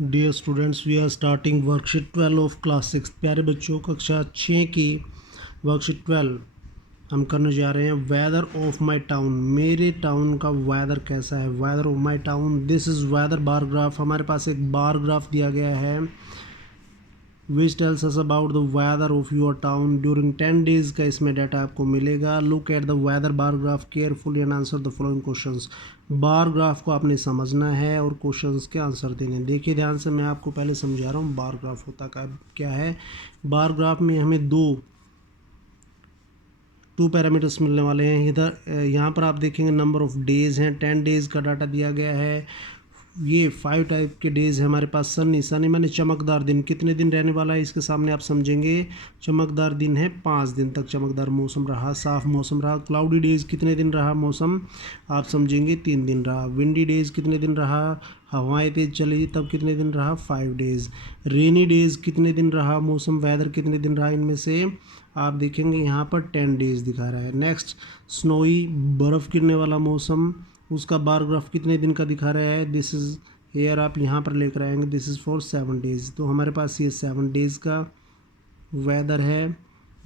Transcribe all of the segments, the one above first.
Dear students, we are starting worksheet 12 of class 6। प्यारे बच्चों, कक्षा 6 की वर्कशीट 12 हम करने जा रहे हैं। वेदर ऑफ माय टाउन, मेरे टाउन का वेदर कैसा है। Weather of my town, this is weather bar graph. हमारे पास एक बार ग्राफ दिया गया है which tells us about the weather of your town during 10 days का इसमें डाटा आपको मिलेगा। Look at the weather bar graph carefully and answer the following questions. Bar graph को आपने समझना है और क्वेश्चंस के आंसर देने हैं। देखिए ध्यान से, मैं आपको पहले समझा रहा हूँ बार ग्राफ होता क्या है। बार ग्राफ में हमें टू पैरामीटर्स मिलने वाले हैं। इधर यहाँ पर आप देखेंगे नंबर ऑफ डेज़ हैं, 10 डेज़ का डाटा दिया गया है। ये 5 टाइप के डेज़ है हमारे पास। सनी माने चमकदार दिन, कितने दिन रहने वाला है इसके सामने आप समझेंगे। चमकदार दिन है 5 दिन तक चमकदार मौसम रहा, साफ मौसम रहा। क्लाउडी डेज़ कितने दिन रहा मौसम आप समझेंगे, 3 दिन रहा। विंडी डेज़ कितने दिन रहा, हवाएं तेज चली तब कितने दिन रहा, 5 डेज़। रेनी डेज़ कितने दिन रहा मौसम, वेदर कितने दिन रहा, इनमें से आप देखेंगे यहाँ पर 10 डेज़ दिखा रहा है। नेक्स्ट स्नोई, बर्फ़ गिरने वाला मौसम, उसका बार ग्राफ कितने दिन का दिखा रहा है। दिस इज़ हेयर, आप यहाँ पर लेकर आएंगे, दिस इज़ फॉर 7 डेज़। तो हमारे पास ये 7 डेज़ का वेदर है।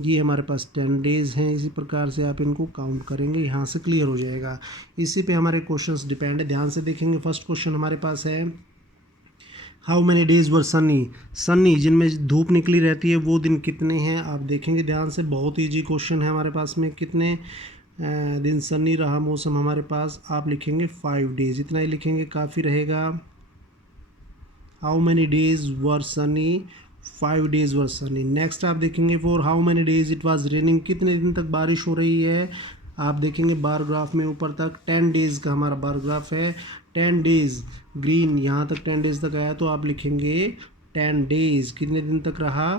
ये हमारे पास 10 डेज़ हैं। इसी प्रकार से आप इनको काउंट करेंगे, यहाँ से क्लियर हो जाएगा। इसी पे हमारे क्वेश्चंस डिपेंड है। ध्यान से देखेंगे, फर्स्ट क्वेश्चन हमारे पास है हाउ मैनी डेज़ वर सनी जिनमें धूप निकली रहती है वो दिन कितने हैं आप देखेंगे ध्यान से। बहुत ईजी क्वेश्चन है हमारे पास में। कितने दिन सनी रहा मौसम हमारे पास, आप लिखेंगे 5 डेज़, इतना ही लिखेंगे काफ़ी रहेगा। How many days were Sunny, 5 days were Sunny. Next आप देखेंगे for how many days it was raining, कितने दिन तक बारिश हो रही है। आप देखेंगे बार ग्राफ में ऊपर तक 10 डेज़ का हमारा बार ग्राफ है। 10 डेज़ ग्रीन, यहाँ तक 10 डेज़ तक आया तो आप लिखेंगे 10 डेज़, कितने दिन तक रहा,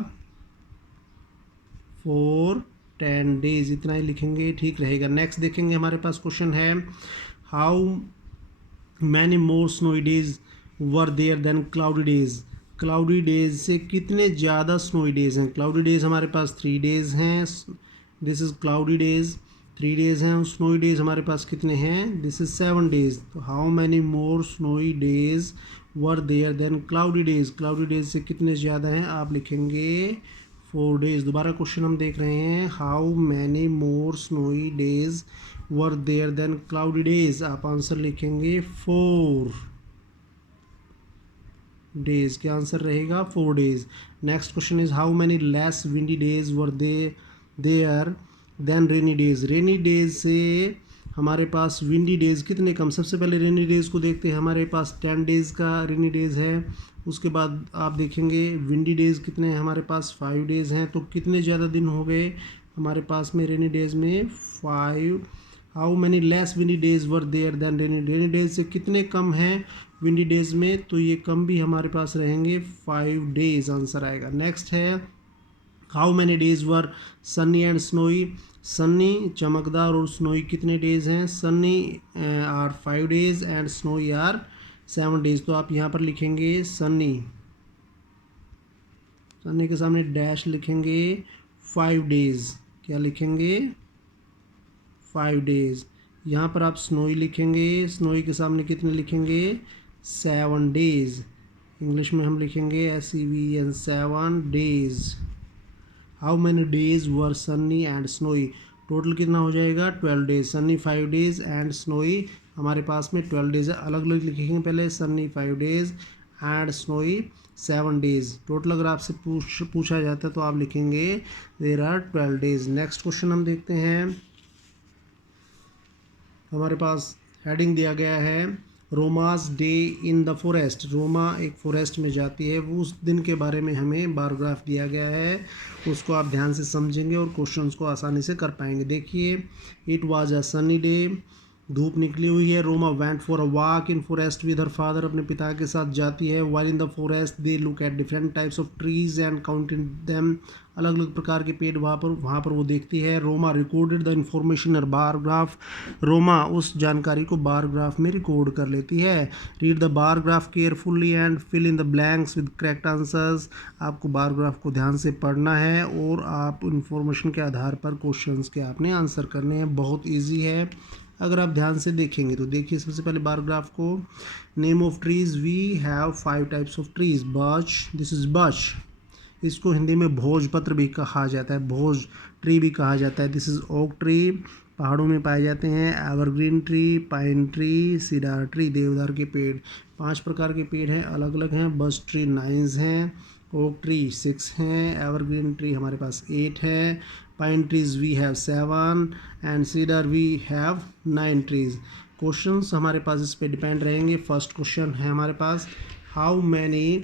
4 10 डेज़, इतना ही लिखेंगे, ठीक रहेगा। नेक्स्ट देखेंगे हमारे पास क्वेश्चन है how many more snowy days were there than cloudy days. Cloudy days से कितने ज़्यादा स्नोई डेज हैं। क्लाउडी डेज हमारे पास 3 डेज हैं। This is cloudy days, 3 days हैं। स्नोई डेज हमारे पास कितने हैं, दिस इज़ 7 डेज। तो how many more snowy days were there than cloudy days, cloudy days से कितने ज़्यादा हैं आप लिखेंगे 4 डेज। दोबारा क्वेश्चन हम देख रहे हैं how many more snowy days were there than cloudy days, आप आंसर लिखेंगे 4 डेज। क्या आंसर रहेगा, 4 days. Next question is how many less windy days were there than rainy days. Rainy days से हमारे पास विंडी डेज कितने कम। सबसे पहले rainy days को देखते हैं, हमारे पास 10 डेज का रेनी डेज है। उसके बाद आप देखेंगे विंडी डेज कितने हैं हमारे पास, 5 डेज हैं। तो कितने ज़्यादा दिन हो गए हमारे पास में रेनी डेज में, 5। How many less windy days were there than rainy days से कितने कम हैं विंडी डेज में, तो ये कम भी हमारे पास रहेंगे, 5 डेज आंसर आएगा। नेक्स्ट है how many days were sunny and snowy. Sunny चमकदार और स्नोई कितने डेज हैं, sunny are 5 days and snowy are 7 days. तो आप यहाँ पर लिखेंगे सनी, सनी के सामने डैश लिखेंगे 5 डेज, क्या लिखेंगे 5 डेज। यहाँ पर आप स्नोई लिखेंगे, स्नोई के सामने कितने लिखेंगे 7 डेज। इंग्लिश में हम लिखेंगे SEVEN 7 days. How many days were sunny and snowy, total कितना हो जाएगा 12 days. Sunny 5 days and snowy हमारे पास में 12 डेज है। अलग अलग लिखेंगे पहले, sunny 5 days and snowy 7 days. Total अगर आपसे पूछा जाता है तो आप लिखेंगे there are 12 days. Next question हम देखते हैं, हमारे पास हेडिंग दिया गया है Roma's day in the forest. Roma एक फॉरेस्ट में जाती है, वो उस दिन के बारे में हमें बारग्राफ दिया गया है, उसको आप ध्यान से समझेंगे और क्वेश्चंस को आसानी से कर पाएंगे। देखिए it was a sunny day, धूप निकली हुई है। Roma went for a walk in forest with her father, अपने पिता के साथ जाती है। While in the forest they look at different types of trees and counted them, अलग अलग प्रकार के पेड़ वहाँ पर वो देखती है। Roma recorded the information in bar graph, Roma उस जानकारी को बार ग्राफ में रिकॉर्ड कर लेती है। Read the bar graph carefully and fill in the blanks with correct answers, आपको बार ग्राफ को ध्यान से पढ़ना है और आप इंफॉर्मेशन के आधार पर क्वेश्चंस के आपने आंसर करने हैं। बहुत ईजी है, अगर आप ध्यान से देखेंगे तो देखिए सबसे पहले बार ग्राफ को, name of trees we have 5 types of trees, birch, this is birch, इसको हिंदी में भोजपत्र भी कहा जाता है, भोज ट्री भी कहा जाता है, दिस इज ओक ट्री, पहाड़ों में पाए जाते हैं, evergreen tree, pine tree, cider tree, देवदार के पेड़। 5 प्रकार के पेड़ हैं, अलग अलग हैं, बर्च ट्री 9 हैं, ओक ट्री 6 हैं, एवरग्रीन ट्री हमारे पास 8 है, pine trees we have 7 and cedar we have 9 trees. Questions हमारे पास इस पे डिपेंड रहेंगे। फर्स्ट क्वेश्चन है हमारे पास, हाउ मैनी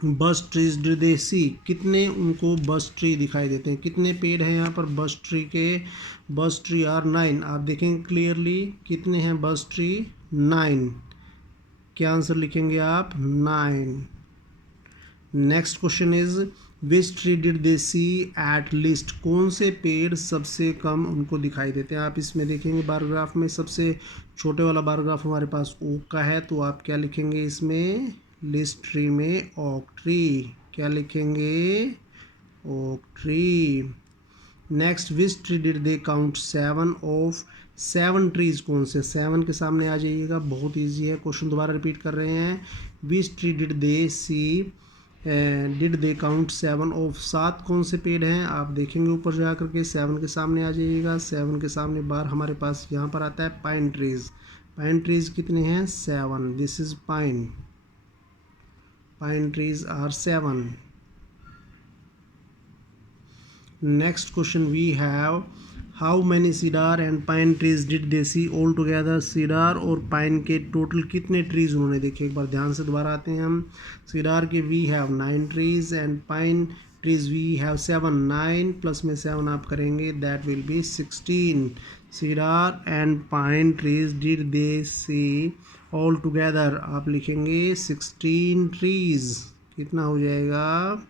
बस ट्रीज डू दे सी, कितने उनको बस ट्री दिखाई देते हैं, कितने पेड़ हैं यहाँ पर बस ट्री के, बस ट्री आर 9, आप देखेंगे क्लियरली कितने हैं बस ट्री, 9, क्या आंसर लिखेंगे आप, 9। Next question is which tree did they see at least, कौन से पेड़ सबसे कम उनको दिखाई देते हैं। आप इसमें देखेंगे बारग्राफ में सबसे छोटे वाला बारग्राफ हमारे पास ओक का है, तो आप क्या लिखेंगे इसमें, लिस्ट ट्री में ओक ट्री, क्या लिखेंगे, oak tree. Next which tree did they count 7 of, 7 trees कौन से, 7 के सामने आ जाइएगा, बहुत इजी है क्वेश्चन, दोबारा रिपीट कर रहे हैं। Which tree did they see did they count 7 of, 7 कौन से पेड़ हैं, आप देखेंगे ऊपर जा करके 7 के सामने आ जाइएगा, 7 के सामने बार हमारे पास यहाँ पर आता है पाइन ट्रीज, पाइन ट्रीज कितने हैं, 7, this is pine, pine trees are 7। Next question we have, how many cedar and pine trees did they see all together, cedar और पाइन के टोटल कितने ट्रीज उन्होंने देखे, एक बार ध्यान से दोबारा आते हैं हम। सीडार के we have 9 trees and pine trees we have 7, 9 plus में 7 आप करेंगे that will be 16। Cedar and pine trees did they see all together, आप लिखेंगे 16 ट्रीज, कितना हो जाएगा,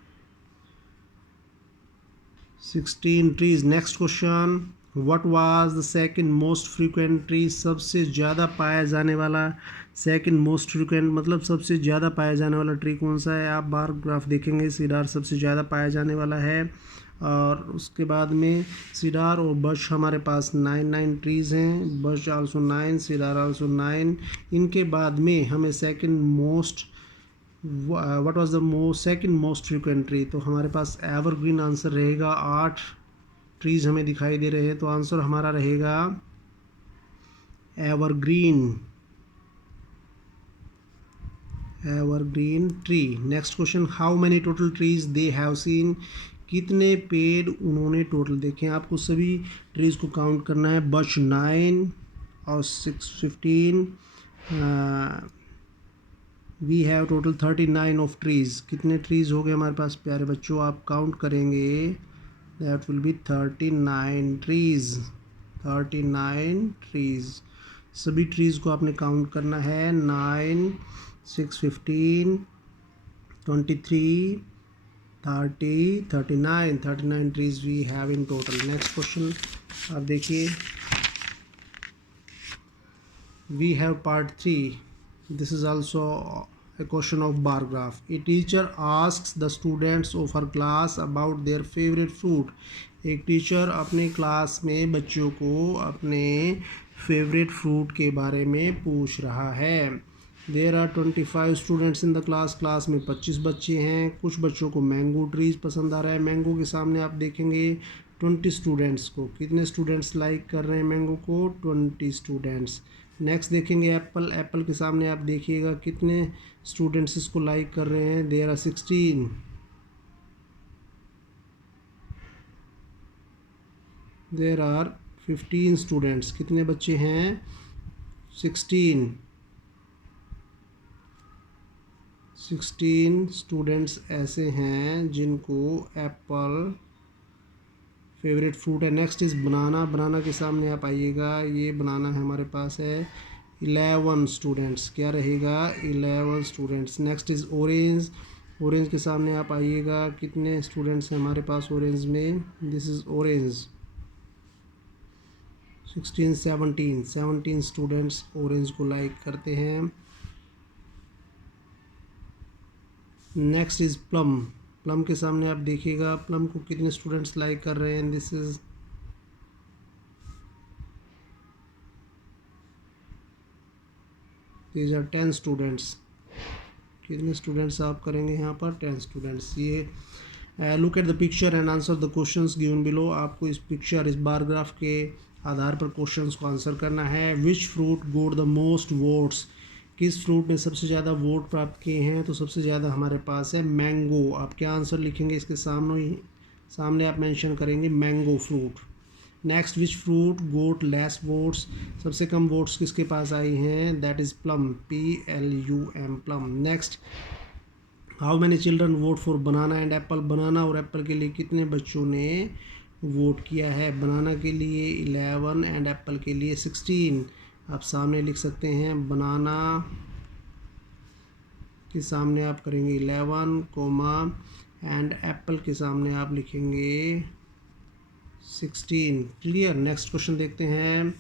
16 trees. Next question, what was the second most frequent tree, सबसे ज़्यादा पाया जाने वाला, सेकंड मोस्ट फ्रीक्वेंट मतलब सबसे ज़्यादा पाया जाने वाला ट्री कौन सा है, आप बार ग्राफ देखेंगे सीडार सबसे ज़्यादा पाया जाने वाला है, और उसके बाद में सीडार और बर्च हमारे पास 9 ट्रीज़ हैं, बर्च आल्सो 9, सीडार आल्सो 9। इनके बाद में हमें second most, what was the second most frequent tree, तो हमारे पास एवरग्रीन आंसर रहेगा, 8 ट्रीज हमें दिखाई दे रहे हैं, तो आंसर हमारा रहेगा evergreen, evergreen tree. Next question, how many total trees they have seen, कितने पेड़ उन्होंने टोटल देखे, आपको सभी ट्रीज को काउंट करना है, बर्च 9 और 6 15, we have total 39 of trees, कितने ट्रीज़ हो गए हमारे पास प्यारे बच्चों, आप काउंट करेंगे that will be 39 trees, 39 trees, सभी ट्रीज़ को आपने काउंट करना है, 9 6 15 23 30 39 trees we have in total. Next question आप देखिए, we have part 3, this is also a question of bar graph. A teacher asks the students of her class about their favorite fruit. एक teacher अपने class में बच्चों को अपने favourite fruit के बारे में पूछ रहा है। There are 25 students in the class, class में 25 बच्चे हैं, कुछ बच्चों को मैंगो ट्रीज पसंद आ रहा है, मैंगो के सामने आप देखेंगे 20 स्टूडेंट्स को, कितने स्टूडेंट्स लाइक कर रहे हैं मैंगो को, 20 स्टूडेंट्स। नेक्स्ट देखेंगे एप्पल, एप्पल के सामने आप देखिएगा कितने स्टूडेंट्स इसको लाइक कर रहे हैं, there are 16, there are 15 students, कितने बच्चे हैं, 16 स्टूडेंट्स ऐसे हैं जिनको एप्पल फेवरेट फ्रूट है। नेक्स्ट इज़ बनाना, बनाना के सामने आप आइएगा, ये बनाना है हमारे पास है, 11 स्टूडेंट्स, क्या रहेगा, 11 students. Next is orange, orange के सामने आप आइएगा, कितने स्टूडेंट्स हैं हमारे पास ऑरेंज में, this is orange, 16 17 students orange को लाइक करते हैं। नेक्स्ट इज़ प्लम, प्लम के सामने आप देखिएगा प्लम को कितने स्टूडेंट्स लाइक कर रहे हैं, this is these are 10 students. कितने स्टूडेंट्स आप करेंगे यहाँ पर? 10 स्टूडेंट्स। ये look at the picture and answer the questions given below. आपको इस पिक्चर, इस बार ग्राफ के आधार पर क्वेश्चंस को आंसर करना है। विच fruit goat the most votes? किस फ्रूट ने सबसे ज़्यादा वोट प्राप्त किए हैं? तो सबसे ज़्यादा हमारे पास है मैंगो। आप क्या आंसर लिखेंगे इसके सामने आप मेंशन करेंगे mango fruit. Next, which fruit got less votes? सबसे कम वोट्स किसके पास आई हैं? That is plum, PLUM, plum. Next, how many children vote for banana and apple? Banana और एप्पल के लिए कितने बच्चों ने वोट किया है? बनाना के लिए 11 एंड एप्पल के लिए 16। आप सामने लिख सकते हैं, बनाना के सामने आप करेंगे 11 कोमा एंड एप्पल के सामने आप लिखेंगे 16। क्लियर। नेक्स्ट क्वेश्चन देखते हैं।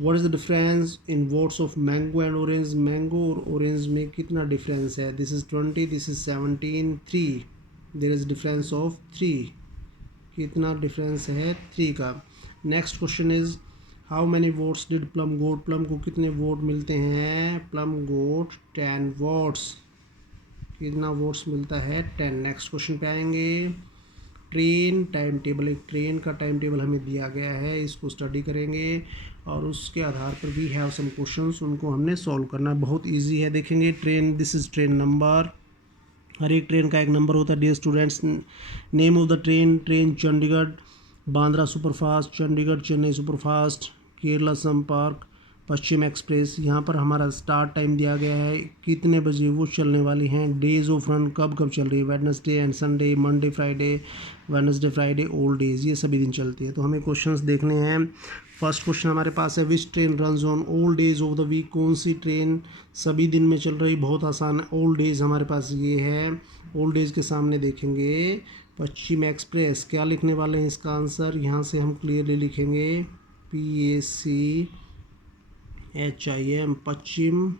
What is the difference in votes of mango and orange? Mango और ऑरेंज में कितना डिफरेंस है? This is 20, this is 17, 3। There is difference of 3। कितना डिफरेंस है? 3 का। Next question is how many votes did plum got? Plum को कितने vote मिलते हैं? Plum got 10 votes. कितना वोट्स मिलता है? 10। नेक्स्ट क्वेश्चन पे आएंगे। ट्रेन टाइम टेबल, एक ट्रेन का टाइम टेबल हमें दिया गया है, इसको स्टडी करेंगे और उसके आधार पर भी हैव सम क्वेश्चंस, उनको हमने सॉल्व करना है। बहुत इजी है। देखेंगे train, this is train number. हर एक ट्रेन का एक नंबर होता है। Dear students, name of the train, train Chandigarh Bandra superfast, Chandigarh Chennai superfast, Kerala Sampark, Paschim express. यहाँ पर हमारा स्टार्ट टाइम दिया गया है, कितने बजे वो चलने वाली हैं। डेज ऑफ रन कब कब चल रही है? Wednesday and Sunday, Monday Friday, Wednesday Friday, all days, ये सभी दिन चलती है। तो हमें क्वेश्चंस देखने हैं। फर्स्ट क्वेश्चन हमारे पास है, which train runs on all days of the week? कौन सी ट्रेन सभी दिन में चल रही? बहुत आसान है। ऑल डेज हमारे पास ये है। ऑल डेज के सामने देखेंगे पश्चिम एक्सप्रेस। क्या लिखने वाले हैं इसका आंसर? यहाँ से हम क्लियरली लिखेंगे PACHIM, पश्चिम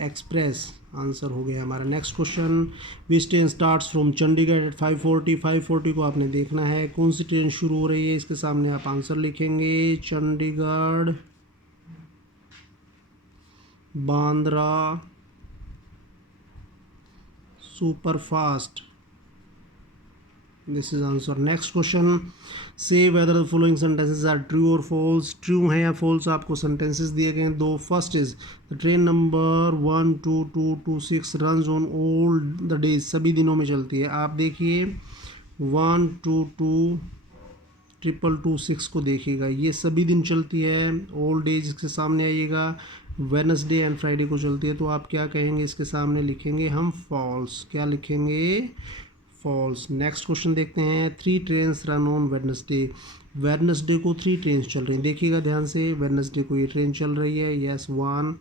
एक्सप्रेस। आंसर हो गया हमारा। Next question, which train starts from Chandigarh at 5:40? 5:40 को आपने देखना है। कौन सी ट्रेन शुरू हो रही है? इसके सामने आप आंसर लिखेंगे Chandigarh Bandra superfast. This is answer. Next question, say whether the following sentences are true और फॉल्स? ट्रू है या फॉल्स? आपको सेंटेंसेस दिए गए हैं दो। First is the train number 12226 runs on all the days, सभी दिनों में चलती है। आप देखिए 12226 को देखिएगा, ये सभी दिन चलती है। ऑल डेज के सामने आइएगा, वेडनेसडे एंड फ्राइडे को चलती है। तो आप क्या कहेंगे? इसके सामने लिखेंगे हम फॉल्स। क्या लिखेंगे? फॉल्स। नेक्स्ट क्वेश्चन देखते हैं। 3 trains run on Wednesday. Wednesday को 3 ट्रेन्स चल रही हैं, देखिएगा ध्यान से। वेडनेसडे को ये ट्रेन चल रही है, यस 1।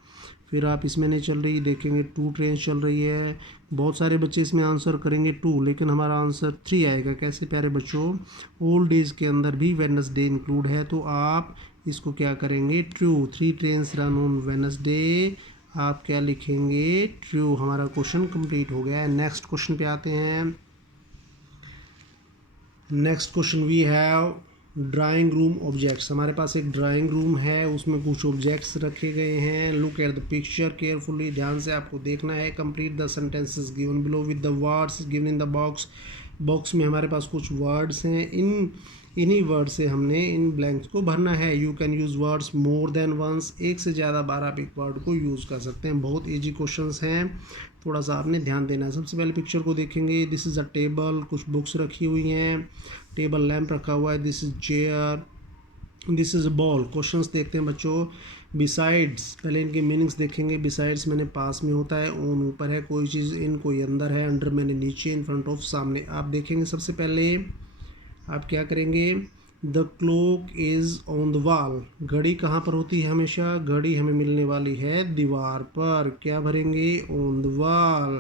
फिर आप इसमें नहीं चल रही, देखेंगे 2 ट्रेन्स चल रही है। बहुत सारे बच्चे इसमें आंसर करेंगे 2, लेकिन हमारा आंसर 3 आएगा। कैसे प्यारे बच्चों? ओल्ड डेज के अंदर भी वेडनेसडे इंक्लूड है, तो आप इसको क्या करेंगे? True. 3 trains run on Wednesday, आप क्या लिखेंगे? ट्रू। हमारा क्वेश्चन कंप्लीट हो गया है। नेक्स्ट क्वेश्चन पे आते हैं। Next question, we have drawing room objects. हमारे पास एक ड्राइंग रूम है, उसमें कुछ ऑब्जेक्ट्स रखे गए हैं। Look at the picture carefully, ध्यान से आपको देखना है। Complete the sentences given below with the words given in the box. Box में हमारे पास कुछ वर्ड्स हैं, इन्हीं वर्ड से हमने इन ब्लैंक्स को भरना है। You can use words more than once, एक से ज़्यादा बार आप एक वर्ड को यूज़ कर सकते हैं। बहुत ईजी क्वेश्चंस हैं, थोड़ा सा आपने ध्यान देना है। सबसे पहले पिक्चर को देखेंगे। दिस इज़ अ टेबल, कुछ बुक्स रखी हुई हैं। टेबल लैंप रखा हुआ है। This is chair, this is a ball. Questions देखते हैं बच्चों। बिसाइड्स, पहले इनके मीनिंग्स देखेंगे। बिसाइड्स मैंने पास में होता है, ऑन ऊपर है कोई चीज़, इन कोई अंदर है, अंडर मैंने नीचे, इन फ्रंट ऑफ सामने। आप देखेंगे सबसे पहले आप क्या करेंगे? The clock is on the wall. घड़ी कहाँ पर होती है? हमेशा घड़ी हमें मिलने वाली है दीवार पर। क्या भरेंगे? On the wall.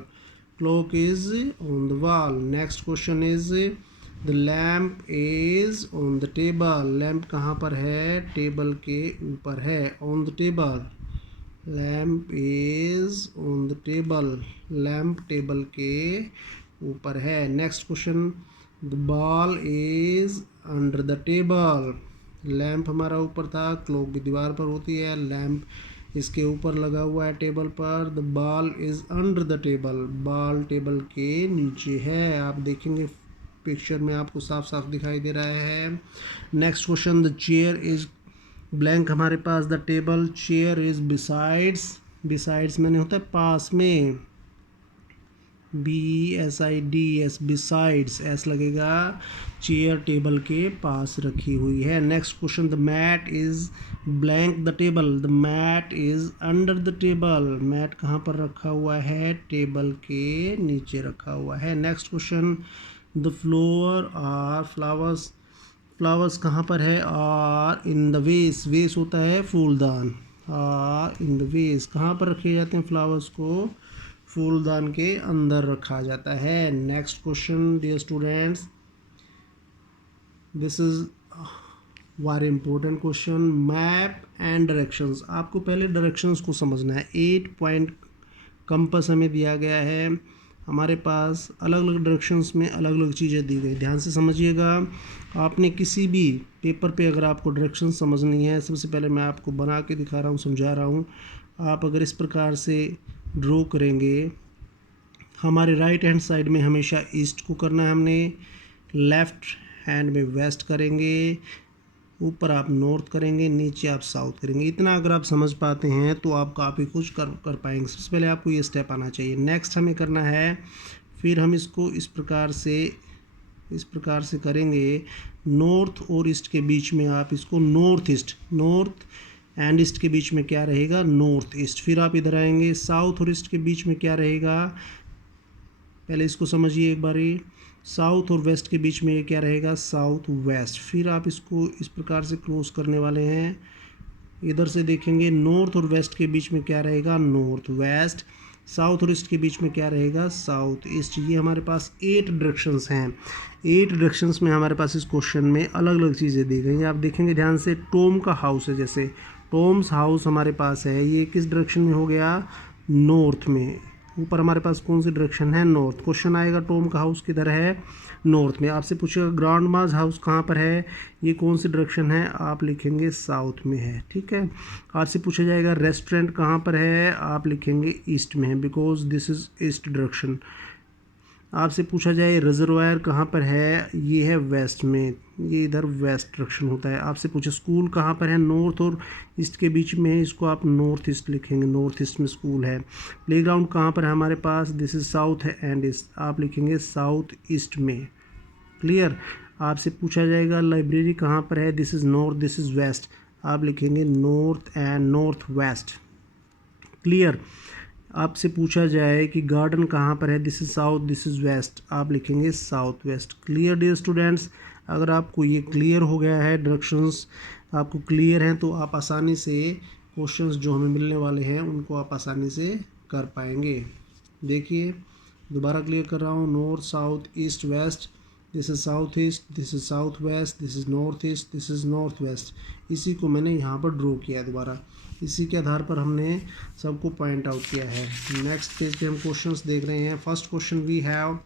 Clock is on the wall. Next question is the lamp is on the table. Lamp कहाँ पर है? टेबल के ऊपर है, on the table. Lamp is on the table. Lamp table के ऊपर है। Next question, the ball is under the table. Lamp हमारा ऊपर था, क्लॉक भी दीवार पर होती है, लैम्प इसके ऊपर लगा हुआ है टेबल पर। The ball is under the table, ball table के नीचे है। आप देखेंगे पिक्चर में आपको साफ साफ दिखाई दे रहा है। Next question, the chair is blank हमारे पास, the table, chair is besides, besides मैंने होता है पास में, BSIDS, बिसाइड्स एस लगेगा, चेयर टेबल के पास रखी हुई है। Next question, the mat is blank the table, the mat is under the table, mat कहाँ पर रखा हुआ है, टेबल के नीचे रखा हुआ है। Next question, the floor are flowers, flowers कहाँ पर है, आर इन द वेस, वेस होता है फूलदान, आर इन द वेस, कहाँ पर रखे जाते हैं फ्लावर्स को, फूलदान के अंदर रखा जाता है। Next question dear students, this is very important question, map and directions. आपको पहले डायरेक्शंस को समझना है। 8 पॉइंट कंपास हमें दिया गया है, हमारे पास अलग अलग डायरेक्शंस में अलग अलग चीज़ें दी गई, ध्यान से समझिएगा। आपने किसी भी पेपर पे अगर आपको डायरेक्शन समझनी है, सबसे पहले मैं आपको बना के दिखा रहा हूँ, समझा रहा हूँ। आप अगर इस प्रकार से ड्रॉ करेंगे, हमारे राइट हैंड साइड में हमेशा ईस्ट को करना है हमने, लेफ़्ट हैंड में वेस्ट करेंगे, ऊपर आप नॉर्थ करेंगे, नीचे आप साउथ करेंगे। इतना अगर आप समझ पाते हैं तो आप काफ़ी कुछ कर पाएंगे। सबसे पहले आपको ये स्टेप आना चाहिए। नेक्स्ट हमें करना है, फिर हम इसको इस प्रकार से करेंगे, नॉर्थ और ईस्ट के बीच में आप इसको north east, north and east के बीच में क्या रहेगा, नॉर्थ ईस्ट। फिर आप इधर आएंगे, साउथ और ईस्ट के बीच में क्या रहेगा, पहले इसको समझिए एक बारी, साउथ और वेस्ट के बीच में ये क्या रहेगा, साउथ वेस्ट। फिर आप इसको इस प्रकार से क्लोज करने वाले हैं, इधर से देखेंगे, नॉर्थ और वेस्ट के बीच में क्या रहेगा, नॉर्थ वेस्ट, साउथ और ईस्ट के बीच में क्या रहेगा, साउथ ईस्ट। ये हमारे पास 8 डायरेक्शंस हैं। 8 डायरेक्शंस में हमारे पास इस क्वेश्चन में अलग अलग चीज़ें दी गई हैं। आप देखेंगे ध्यान से, टॉम का हाउस है, जैसे टॉम्स हाउस हमारे पास है, ये किस डायरेक्शन में हो गया, नॉर्थ में। ऊपर हमारे पास कौन सी डायरेक्शन है, नॉर्थ। क्वेश्चन आएगा टॉम का हाउस किधर है, नॉर्थ में। आपसे पूछेगा ग्रैंड माज हाउस कहाँ पर है, ये कौन सी डायरेक्शन है, आप लिखेंगे साउथ में है, ठीक है। आपसे पूछा जाएगा रेस्टोरेंट कहाँ पर है, आप लिखेंगे ईस्ट में है, because this is east direction. आपसे पूछा जाए रिजर्वायर कहाँ पर है, ये है वेस्ट में, ये इधर वेस्ट डायरेक्शन होता है। आपसे पूछे स्कूल कहाँ पर है, नॉर्थ और ईस्ट के बीच में है, इसको आप नॉर्थ ईस्ट लिखेंगे, नॉर्थ ईस्ट में स्कूल है। प्लेग्राउंड कहाँ पर है हमारे पास, दिस इज साउथ है एंड ईस्ट, आप लिखेंगे साउथ ईस्ट में, क्लियर। आपसे पूछा जाएगा लाइब्रेरी कहाँ पर है, this is north, this is west, आप लिखेंगे north and north west, clear. आपसे पूछा जाए कि गार्डन कहाँ पर है, this is south, this is west, आप लिखेंगे south west, clear dear students. अगर आपको ये क्लियर हो गया है, डायरेक्शंस आपको क्लियर हैं, तो आप आसानी से क्वेश्चंस जो हमें मिलने वाले हैं उनको आप आसानी से कर पाएंगे। देखिए दोबारा क्लियर कर रहा हूँ, north south east west, this is south east, this is south west, this is north east, this is north west. इसी को मैंने यहाँ पर ड्रॉ किया है दोबारा, इसी के आधार पर हमने सबको पॉइंट आउट किया है। नेक्स्ट पेज पे हम क्वेश्चंस देख रहे हैं। First question we have,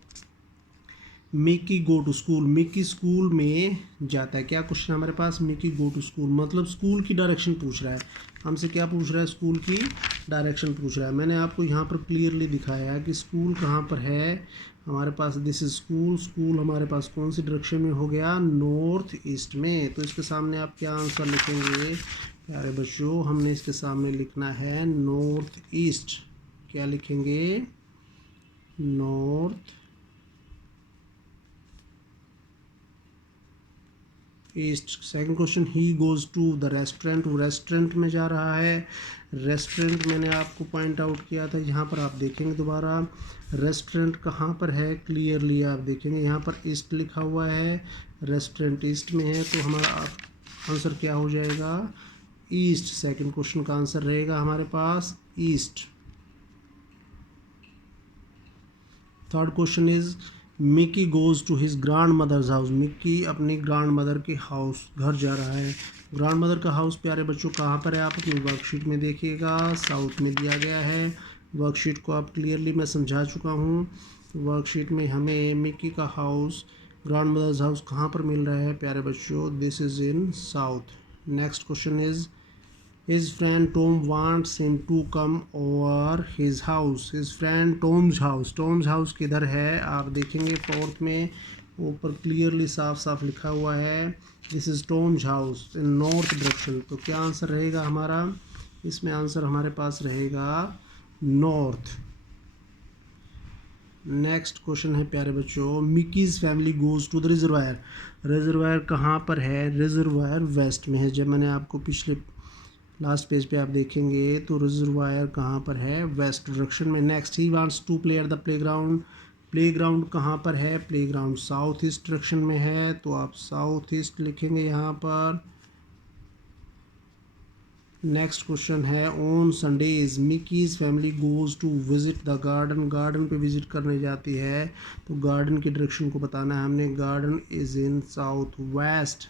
Mickey go to school, Mickey school में जाता है। क्या क्वेश्चन हमारे पास, मिकी गो टू स्कूल, मतलब स्कूल की डायरेक्शन पूछ रहा है हमसे। क्या पूछ रहा है, स्कूल की डायरेक्शन पूछ रहा है। मैंने आपको यहाँ पर क्लियरली दिखाया है कि स्कूल कहाँ पर है हमारे पास, दिस इज स्कूल, स्कूल हमारे पास कौन सी डायरेक्शन में हो गया, नॉर्थ ईस्ट में। तो इसके सामने आप क्या आंसर लिखेंगे प्यारे बच्चों, हमने इसके सामने लिखना है नॉर्थ ईस्ट। क्या लिखेंगे, north east. Second question, he goes to the restaurant, वो रेस्टोरेंट में जा रहा है। रेस्टोरेंट मैंने आपको पॉइंट आउट किया था, यहाँ पर आप देखेंगे दोबारा, रेस्टोरेंट कहाँ पर है, क्लियरली आप देखेंगे यहाँ पर ईस्ट लिखा हुआ है, रेस्टोरेंट ईस्ट में है, तो हमारा आंसर क्या हो जाएगा, ईस्ट। सेकंड क्वेश्चन का आंसर रहेगा हमारे पास east. Third question is, Mickey goes to his grandmother's house, Mickey अपनी ग्रैंड मदर के हाउस घर जा रहा है। ग्रैंड मदर का हाउस प्यारे बच्चों कहाँ पर है, आप अपनी वर्कशीट में देखिएगा, साउथ में दिया गया है। वर्कशीट को आप क्लियरली मैं समझा चुका हूँ। वर्कशीट में हमें मिकी का हाउस, ग्रैंड मदर्स हाउस कहाँ पर मिल रहा है प्यारे बच्चों, this is in south. Next question is, His friend Tom wants him to come over his house. His friend Tom's house. Tom's house किधर है आप देखेंगे फोर्थ में ऊपर क्लियरली साफ साफ लिखा हुआ है this is Tom's house in north direction. तो क्या आंसर रहेगा हमारा, इसमें आंसर हमारे पास रहेगा नॉर्थ। नेक्स्ट क्वेश्चन है प्यारे बच्चों, Mickey's family goes to the reservoir. Reservoir कहाँ पर है, रिजर्वायर वेस्ट में है। जब मैंने आपको पिछले लास्ट पेज पे आप देखेंगे तो रिजर्वायर कहाँ पर है, वेस्ट डायरेक्शन में। Next, he wants to play at the playground. Playground कहाँ पर है, प्लेग्राउंड साउथ ईस्ट डायरेक्शन में है, तो आप साउथ ईस्ट लिखेंगे यहाँ पर। नेक्स्ट क्वेश्चन है, on Sundays Mickey's family goes to visit the garden. Garden पे विजिट करने जाती है, तो गार्डन की डायरेक्शन को बताना है हमने। Garden is in south west.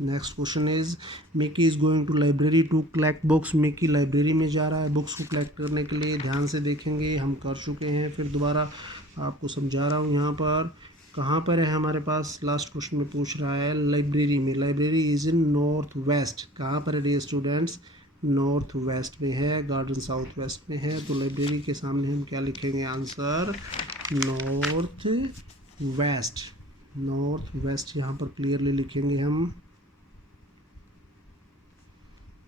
Next question is, Mickey is going to library to collect books. Mickey library में जा रहा है बुक्स को कलेक्ट करने के लिए। ध्यान से देखेंगे, हम कर चुके हैं, फिर दोबारा आपको समझा रहा हूँ। यहाँ पर कहाँ पर है हमारे पास, लास्ट क्वेश्चन में पूछ रहा है लाइब्रेरी में। Library is in north west. कहाँ पर है डियर स्टूडेंट्स, नॉर्थ वेस्ट में है। गार्डन साउथ वेस्ट में है, तो लाइब्रेरी के सामने हम क्या लिखेंगे, answer north west. North west यहाँ पर क्लियरली लिखेंगे हम,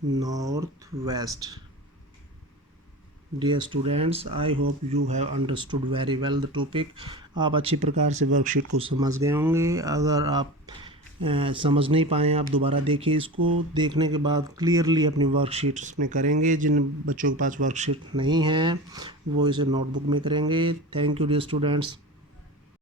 north west. Dear students, I hope you have understood very well the topic. आप अच्छी प्रकार से वर्कशीट को समझ गए होंगे। अगर आप समझ नहीं पाए, आप दोबारा देखिए। इसको देखने के बाद क्लियरली अपनी वर्कशीट्स में करेंगे। जिन बच्चों के पास वर्कशीट नहीं है वो इसे नोटबुक में करेंगे। Thank you dear students.